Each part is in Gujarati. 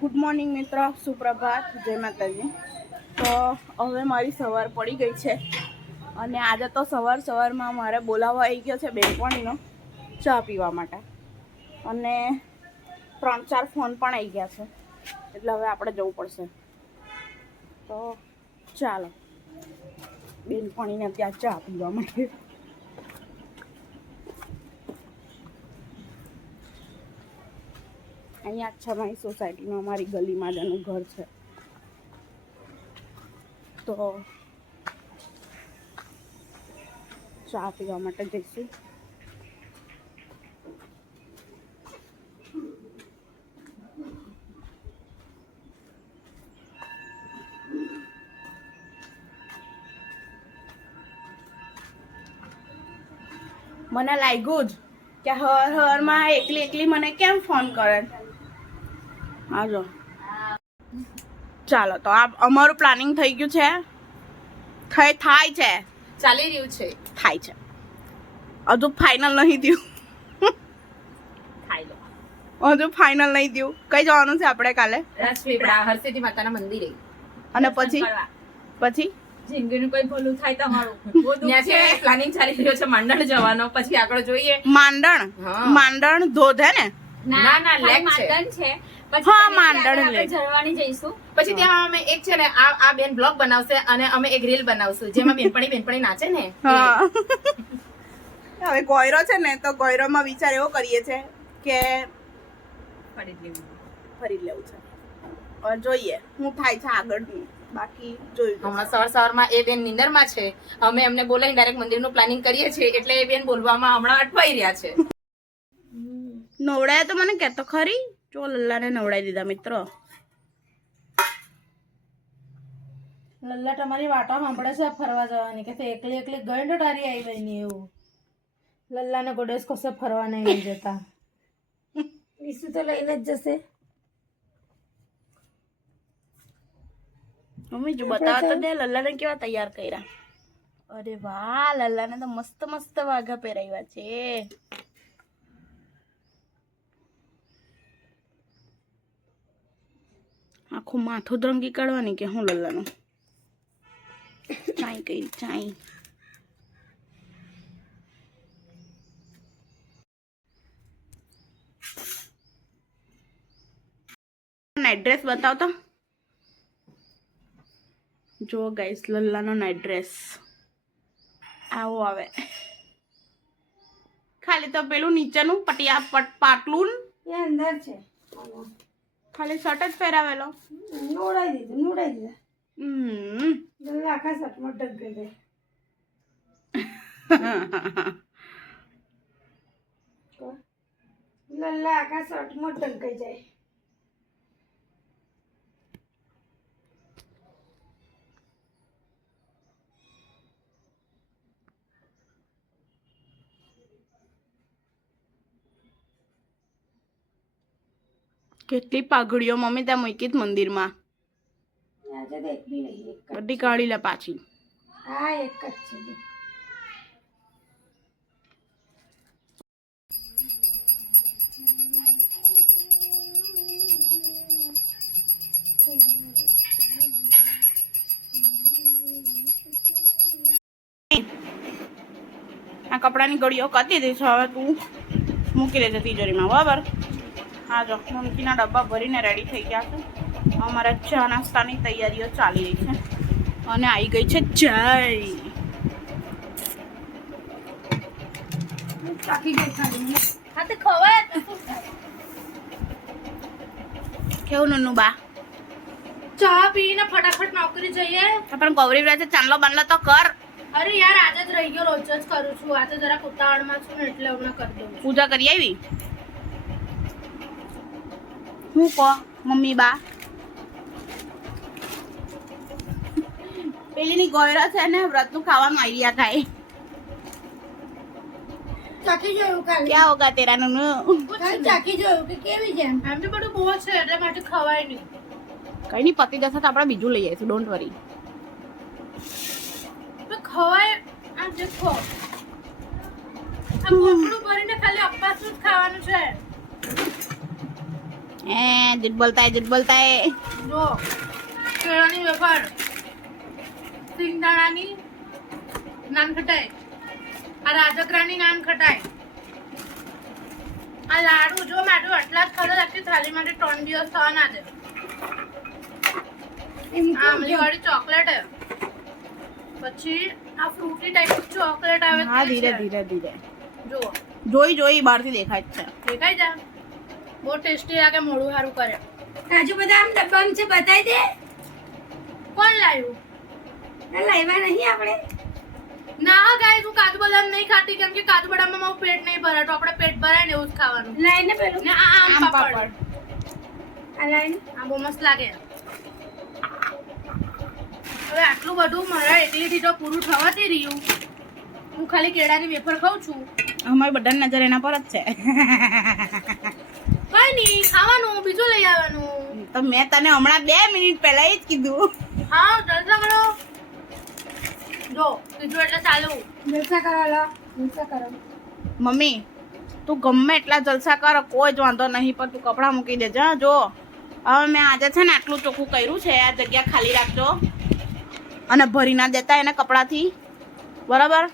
ગુડ મોર્નિંગ મિત્રો, સુપ્રભાત, જય માતાજી. તો હવે મારી સવાર પડી ગઈ છે અને આજે તો સવારમાં મારે બોલાવવા આવી ગયો છે બેનપણીનો ચા પીવા માટે અને 3-4 ફોન પણ આવી ગયા છે એટલે હવે આપણે જવું પડશે. તો ચાલો બેનપણીને ત્યાં ચા પીવા માટે. અહીંયા છે મારી સોસાયટીમાં, અમારી ગલીમાં જ એનું ઘર છે. તો ચા પીવા માટે જઈશું. મને લાગ્યું જ કે હરમાં એકલી મને કેમ ફોન કરે. હાજો ચાલો, તો આ અમારું પ્લાનિંગ થઈ ગયું છે, થાય છે, ચાલી રહ્યું છે, થાય છે. હજુ ફાઇનલ નહીં થયું. હજુ ફાઇનલ નહીં થયું. કઈ જવાનું છે આપણે કાલે? રાજપીપળા હરસિદ્ધિ માતાના મંદિરે. અને પછી જિંદગીનું કોઈ ભલું થાય તમારું. ત્યાંથી પ્લાનિંગ ચાલી રહ્યો છે માંડણ જવાનો. પછી આગળ જોઈએ. માંડણ ધોધ હે ને? ના લેક છે. હા, માંડણ લેક જરવાની જઈશું. પછી ત્યાં અમે એક છે ને આ બેન બ્લોગ બનાવશે અને અમે એક રીલ બનાવશું જેમાં બેનપણી નાચે ને. હા. હવે ગોયરો છે ને, તો ગોયરોમાં વિચાર એવો કરીએ છે કે ફરી લેવું છે. હવે જોઈએ હું થાય છે આગળનું, બાકી જોયું. હમણાં સવારમાં એ બેન નિંદરમાં છે. અમે એમને બોલાવી ડાયરેક્ટ મંદિરનું પ્લાનિંગ કરીએ છીએ એટલે એ બેન બોલવામાં હમણાં અટવાઈ રહ્યા છે. નવડાયા તો મને કહેતો ખરી. જો લલ્લાને નવડાવી દીધા મિત્રો. લલ્લા તમારી વાતો સાંભળે છે ફરવા જવાની કે એકલી ગઈ ને તારી આવી ગઈ ને એવું. લલ્લાને ગોડેસ કશે ફરવા નહીં લઈ જતા. ઈસુ તો લઈને જ જશે. મમ્મી જો બતાવો તો દે લલ્લાને કેવા તૈયાર કર્યા. અરે વાહ, લલ્લાને તો મસ્ત વાઘા પહેરાવ્યા છે. આખું માથું રંગી કાઢવાની કે હું લલ્લાનું ચાઈ કરી ચાઈ. નાઇટ ડ્રેસ બતાવતો. જો ગાઈસ, લલ્લાનો નાઇટ ડ્રેસ આવો આવે. ખાલી તો પેલું નીચેનું પાટલું એ અંદર છે, ખાલી શર્ટ જ પહેરાવેલો. નોડાઈ દીધા. લલ્લા આખા શર્ટમાં ઢંકાઈ જાય. લલ્લા આખા શર્ટમાં ઢંકાઈ જાય. કેટલી પાઘડીઓ મમ્મી ત્યાં મૂકી મંદિરમાં. આજે તો એક બી નહીં. બધી કાઢી લે પાછી. હા, એક જ છે. આ કપડાની ગળીઓ કાઢી દઈશ. હવે તું મૂકી દેજે તિજોરીમાં, બરાબર? હા જો નમકીના ડબ્બા ભરીને રેડી થઈ ગયા છે. અમારા ચા નાસ્તાની તૈયારીઓ ચાલી રહી છે અને આવી ગઈ છે ચાય. કેવું નન્નુ બા? ચા પીને ફટાફટ નોકરી જઈએ. પણ ગૌરી રહે છે, ચાંદલો બાંદલો તો કર. અરે યાર, આજે જ રહી ગયો, રોજ જ કરું છું. આજે જરા ઉતાવળમાં છું ને એટલે હમણાં કરી દઉં. પૂજા કરી આવી? હું કહો મમ્મી બા? પેલીની ગોયરા છે ને, વ્રતનું ખાવાનું આઈડિયા થાય. ચાકી જોયું કાલે. ક્યાં હોગા તેરા નન્નુ? ચાકી જોયું કે કેવી છે. એમ તો બધું બહુ છે એટલે માટે ખવાય નહીં. કઈ નહીં, પતિ જશે તો આપણે બીજું લઈ આવીશું. Don't worry. ખવાય. આ દેખો, આ કોટડું ભરીને ખાલી અપાસ જ ખાવાનું છે. જૂઠ બોલતા હે જો કેળાની વેફર, સિંગદાણાની નાન ખટાઈ, આ રાજગરાની નાન ખટાઈ, આ લાડુ જો માટું આટલા જ ખાધા આખી થાળી માટે 3 દિવસ થવાના છે. આ આમલીવાળી ચોકલેટ હે, પછી આ ફ્રૂટી ટાઈપ ચોકલેટ આવે હા તે ધીરે છે. ધીરે ધીરે જુઓ જોઈ બહારથી દેખાય જ છે. દેખાય જા, બહુ ટેસ્ટી લાગે, મોડું સારું કરે. કાજુ બદામ ડબ્બામાં છે, બતાવી દે. કોણ લાવ્યું? ના લાવ્યા નહીં આપણે. ના ગાય તું કાજુ બદામ નહીં ખાતી, કેમ કે કાજુ બદામમાં મારું પેટ નહીં ભરાય, તો આપણે પેટ ભરાય ને એવું જ ખાવાનું. લાઈને પેલું ને આ આમ આમ પાપડ, પાપડ આ લાઈને. આ બહુ મસ્ત લાગે. હવે આટલું બધું મારા એકલીથી તો પૂરું થવાથી રહ્યું. હું ખાલી કેળાની વેફર ખાઉં છું. અમારી બધાની નજર એના પર જ છે. કઈ નહીં, ખાવાનું બીજું લઈ આવવાનું. તો મેં તને હમણાં 2 મિનિટ પહેલા જ કીધું. હા જલસા કરો. જો બીજું એટલે ચાલુ. જલસા કરો લો, જલસા કરો. મમ્મી તું ગમે એટલા જલસા કર, કોઈ જ વાંધો નહીં, પણ તું કપડાં મૂકી દેજે. હા, જો હવે મેં આજે છે ને આટલું ચોખ્ખું કર્યું છે, આ જગ્યા ખાલી રાખજો અને ભરી ના દેતા એને કપડાથી, બરાબર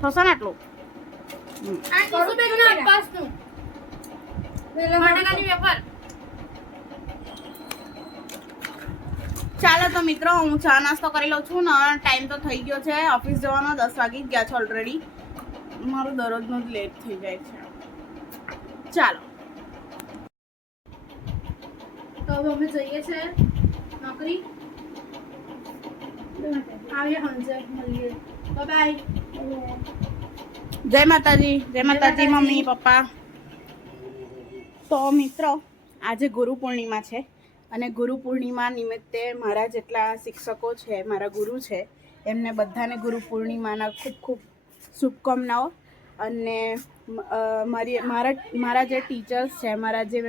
થશે ને આટલું? આ ટીસુબેગના અપવાસનું પેલો બટાકાની વેફર. ચાલો તો મિત્રો હું ચા નાસ્તો કરી લઉં છું ને, ટાઈમ તો થઈ ગયો છે ઓફિસ જવાનો, 10 વાગી જ ગયા છે ઓલરેડી. મારું દરરોજનું જ લેટ થઈ જાય છે. ચાલો તો હવે અમે જઈએ છે નોકરી. આવીએ સાંજે મળીએ. બાય. જય માતાજી મમ્મી પપ્પા. તો મિત્રો આજે ગુરુ પૂર્ણિમા છે અને ગુરુ પૂર્ણિમા નિમિત્તે મારા જેટલા શિક્ષકો છે, મારા ગુરુ છે, એમને બધાને ગુરુ પૂર્ણિમાના ખૂબ ખૂબ શુભકામનાઓ. અને મારા જે ટીચર્સ છે, મારા જે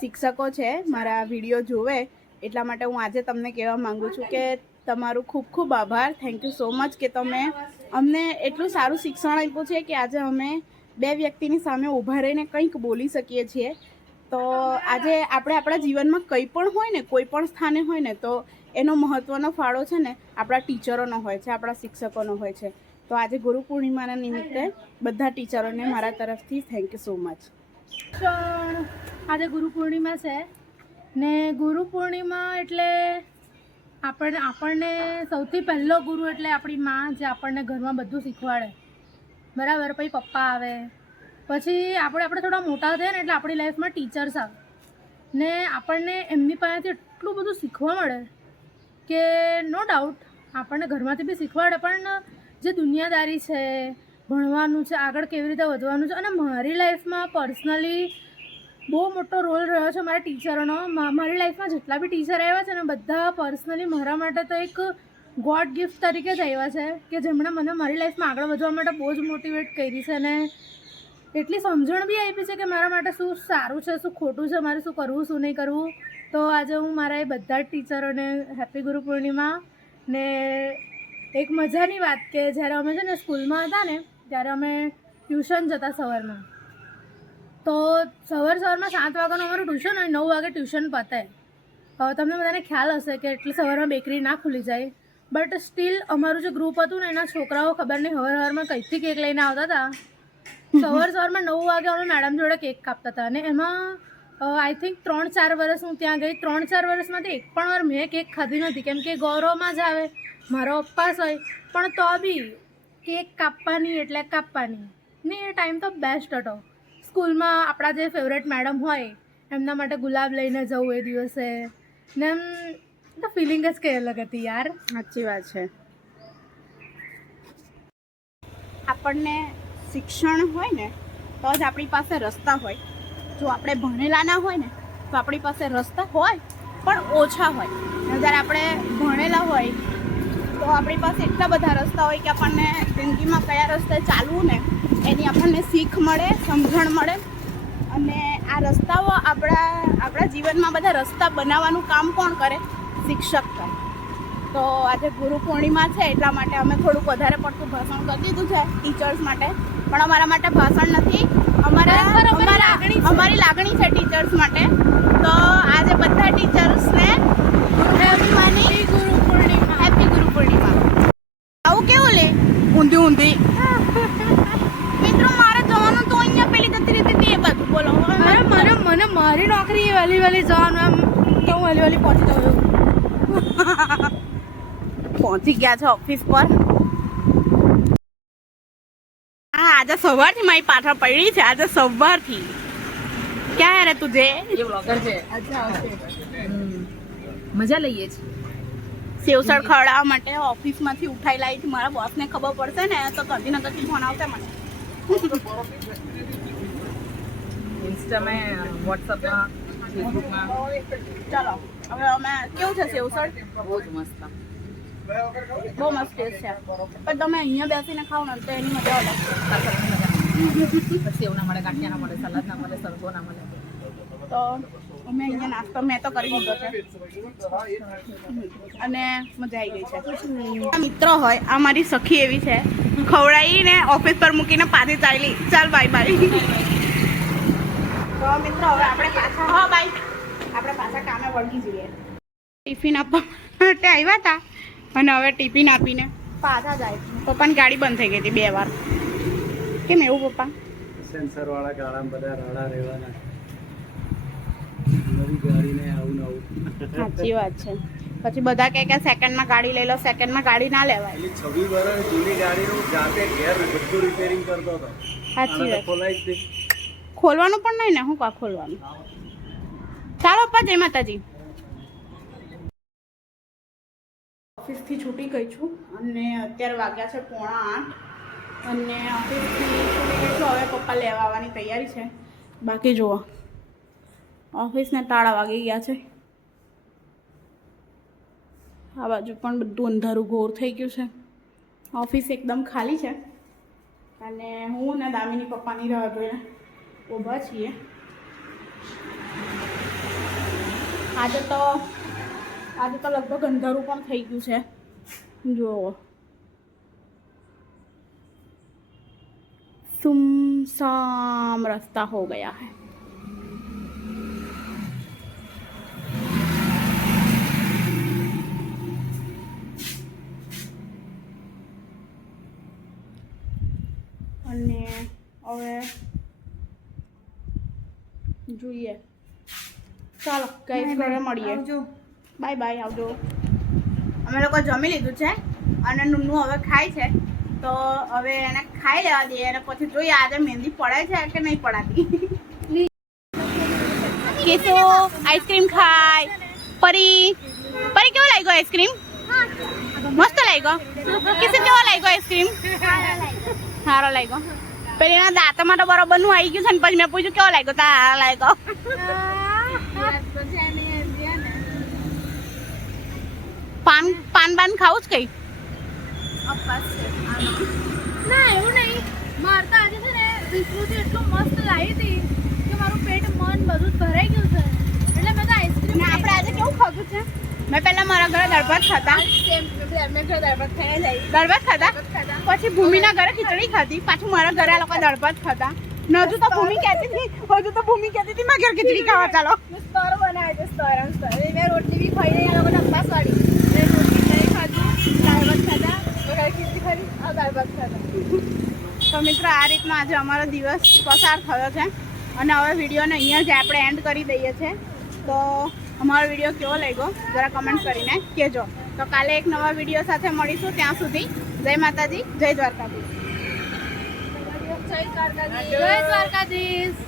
શિક્ષકો છે, મારા વિડીયો જોવે એટલા માટે હું આજે તમને કહેવા માંગુ છું કે તમારું ખૂબ ખૂબ આભાર. થેન્ક યુ સો મચ કે તમે અમને એટલું સારું શિક્ષણ આપ્યું છે કે આજે અમે 2 વ્યક્તિની સામે ઊભા રહીને કંઈક બોલી શકીએ છીએ. તો આજે આપણે આપણા જીવનમાં કંઈ પણ હોય ને, કોઈ પણ સ્થાને હોય ને, તો એનો મહત્ત્વનો ફાળો છે ને આપણા ટીચરોનો હોય છે, આપણા શિક્ષકોનો હોય છે. તો આજે ગુરુ પૂર્ણિમાના નિમિત્તે બધા ટીચરોને મારા તરફથી થેન્ક યુ સો મચ. આજે ગુરુ પૂર્ણિમા છે ને ગુરુ પૂર્ણિમા એટલે આપણને સૌથી પહેલો ગુરુ એટલે આપણી માં, જે આપણને ઘરમાં બધું શીખવાડે, બરાબર. પછી પપ્પા આવે, પછી આપણે થોડા મોટા થઈએ ને એટલે આપણી લાઈફમાં ટીચર્સ આવે ને આપણને એમની પાસેથી એટલું બધું શીખવા મળે કે નો ડાઉટ આપણને ઘરમાંથી બી શીખવાડે, પણ જે દુનિયાદારી છે, ભણવાનું છે, આગળ કેવી રીતે વધવાનું છે. અને મારી લાઈફમાં પર્સનલી બહુ મોટો રોલ રહ્યો છે મારા ટીચરોનો. મારી લાઈફમાં જેટલા બી ટીચર આવ્યા છે ને બધા પર્સનલી મારા માટે તો એક ગોડ ગિફ્ટ તરીકે જ આવ્યા છે કે જેમણે મને મારી લાઈફમાં આગળ વધવા માટે બહુ જ મોટિવેટ કરી છે અને એટલી સમજણ બી આપી છે કે મારા માટે શું સારું છે, શું ખોટું છે, મારે શું કરવું, શું નહીં કરવું. તો આજે હું મારા એ બધા જ ટીચરોને હેપી ગુરુ પૂર્ણિમા. ને એક મજાની વાત કે જ્યારે અમે છે ને સ્કૂલમાં હતા ને ત્યારે અમે ટ્યુશન જતા સવારમાં. તો સવારમાં 7 વાગ્યાનું અમારું ટ્યુશન હોય, 9 વાગે ટ્યુશન પતે. તમને બધાને ખ્યાલ હશે કે એટલે સવારમાં બેકરી ના ખુલી જાય, બટ સ્ટીલ અમારું જે ગ્રુપ હતું ને એના છોકરાઓ ખબર નહીં સવારમાં કંઈથી કેક લઈને આવતા હતા. સવારમાં 9 વાગે અમે મેડમ જોડે કેક કાપતા હતા અને એમાં આઈ થિંક 3-4 વર્ષ હું ત્યાં ગઈ. 3-4 વર્ષમાંથી એક પણ વાર મેં કેક ખાધી નથી, કેમ કે ગૌરવમાં જ આવે, મારો ઉપવાસ હોય, પણ તો બી કેક કાપવાની એટલે કાપવાની ને. એ ટાઈમ તો બેસ્ટ હતો. સ્કૂલમાં આપણા જે ફેવરેટ મેડમ હોય એમના માટે ગુલાબ લઈને જવું એ દિવસે ને એમ તો ફિલિંગ જ કંઈ અલગ હતી યાર. સાચી વાત છે. આપણને શિક્ષણ હોય ને તો જ આપણી પાસે રસ્તા હોય. જો આપણે ભણેલા ના હોય ને તો આપણી પાસે રસ્તા હોય પણ ઓછા હોય. અને જ્યારે આપણે ભણેલા હોય તો આપણી પાસે એટલા બધા રસ્તા હોય કે આપણને જિંદગીમાં કયા રસ્તે ચાલવું ને એની આપણને શીખ મળે, સમજણ મળે. અને આ રસ્તાઓ આપણા જીવનમાં બધા રસ્તા બનાવવાનું કામ કોણ કરે? શિક્ષક કરે. તો આજે ગુરુ પૂર્ણિમા છે એટલા માટે અમે થોડુંક વધારે પડતું ભાષણ કરી દીધું છે ટીચર્સ માટે, પણ અમારા માટે ભાષણ નથી, અમારી લાગણી છે ટીચર્સ માટે. તો આજે બધા ટીચર્સને હેપી ગુરુ પૂર્ણિમા. આવું કેવું લે ઊંધી મિત્રો મારે જવાનું તો અહીંયા પેલી જતી રહેતી એ બધું બોલો. મને મારી નોકરી વહેલી જવાનું એમ કે હું વહેલી પહોંચી જાઉં એવું. પહોંચી ગયા છે ઓફિસ પર. હા આજે સવારથી મારી પાછળ પડી છે. આજે સવારથી ક્યાં રે તુજે? એ બ્લોગર છે. મજા લઈએ છીએ. સેવસળ ખવડાવવા માટે ઓફિસમાંથી ઉઠાઈ લાવી હતી. મારા બોસને ખબર પડશે ને તો ગાંધીનગરથી ફોન આવશે મને. ઇન્સ્ટામાં, વોટ્સઅપમાં, ફેસબુકમાં ચાલો હવે અમે કેવું છે સેવસળ? બહુ જ મસ્ત. બહુ મસ્ત ટેસ્ટ છે. પણ તમે અહીંયા બેસીને ખાઓ ને તો એની મજા અલગ. સેવ ના મળે, ગાંઠિયા ના મળે, સલાદ ના મળે, સરગવો ના મળે. તો અમે અહીંયા નાસ્તો મેં તો કરી દીધો છે અને મજા આવી ગઈ છે. મિત્રો હોય આ મારી સખી એવી છે, ખવડાવીને ઓફિસ પર મૂકીને પાછી ચાલી. ચાલ બાય બાય. તો મિત્રો હવે આપણે પાછા આપણે પાછા કામે વળગી જઈએ. ટિફિન આપવા માટે આવ્યા હતા અને હવે ટિફિન આપીને પાછા જાય. પપ્પાની ગાડી બંધ થઈ ગઈ હતી 2 વાર. કેમ એવું પપ્પા? સેન્સર વાળા ગાળામાં બધા રાડા રહેવાના. નવી ગાડીને આવું નવું. સાચી વાત છે. પછી બધા કહે કે સેકન્ડમાં ગાડી લઈ લો. સેકન્ડમાં ગાડી ના લેવાય. એટલે 26 વર્ષ જૂની ગાડીનું જાતે ઘેર બધું રિપેરિંગ કરતો હતો. સાચી વાત. ખોલાઈ જ દે. ખોલવાનું પણ નહીં ને હું કા ખોલવાનું. ચાલો પપ્પા, જય માતાજી. ઓફિસથી છૂટી ગઈ છું અને અત્યારે વાગ્યા છે 7:45 અને ઓફિસથી છૂટી ગઈ છું. હવે પપ્પા લેવા આવવાની તૈયારી છે. બાકી જુઓ ઓફિસને તાળા વાગી ગયા છે. આ બાજુ પણ બધું અંધારું ઘોર થઈ ગયું છે. ઓફિસ એકદમ ખાલી છે અને હું ને દામિની પપ્પાની રાહ જોઈને ઊભા છીએ. આજે તો લગભગ અંધારું પણ થઈ ગયું છે. જુઓ સુમસામ રસ્તા હો ગયા હૈ. અને હવે જોઈએ. ચાલો ગાઈસ ઘરે મળીએ. બાય બાય, આવજો. અમે લોકો જમી લીધું છે અને નુનુ હવે ખાય છે. તો હવે એને ખાઈ લેવા દઈએ અને પછી જોઈએ આજે મહેંદી પડે છે કે નહીં પડાતી. કેસો આઈસ્ક્રીમ ખાય. પરી કેવો લાગ્યો આઈસ્ક્રીમ? મસ્ત લાગ્યો. કિશન કેવો લાગ્યો આઈસ્ક્રીમ? સારો લાગ્યો. પેલી એના દાંતમાં તો બરોબર નું આવી ગયું છે ને પછી મેં પૂછ્યું કેવો લાગ્યો? સારો લાગ્યો. પાન ખાવું જ કઈ? ના એવું નહીં. મારે તો આજે છે ને વિસ્મૃતિ એટલું મસ્ત લાવી હતી કે મારું પેટ મન બધું જ ભરાઈ ગયું છે. એટલે મેં તો આઈસ્ક્રીમ. ને આપણે આજે કેવું ખાધું છે? મેં પહેલા મારા ઘરે દાળ ભાત ખાતા. પછી ભૂમિના ઘરે ખીચડી ખાધી. પાછું મારા ઘરે આ લોકો દાળ ભાત ખાતા. ને હજુ તો ભૂમિ કહેતી હતી મારા ઘરે ખીચડી ખાવા ચાલો. મેં રોટલી બી ખાઈ રહી. આ લોકોને અબ્બાસ વાળી ખીચડી ખાધું, દાળ ભાત ખાધા, ખીચડી ખાધી, દાળ ભાત ખાધા. તો મિત્રો આ રીતનો આજે અમારો દિવસ પસાર થયો છે અને હવે વિડીયોને અહીંયા જ આપણે એન્ડ કરી દઈએ છીએ. તો અમારો વિડીયો કેવો લાગ્યો જરા કમેન્ટ કરીને કહેજો. તો કાલે એક નવા વિડીયો સાથે મળીશું. ત્યાં સુધી જય માતાજી, જય દ્વારકાધીશ. જય દ્વારકાધીશ.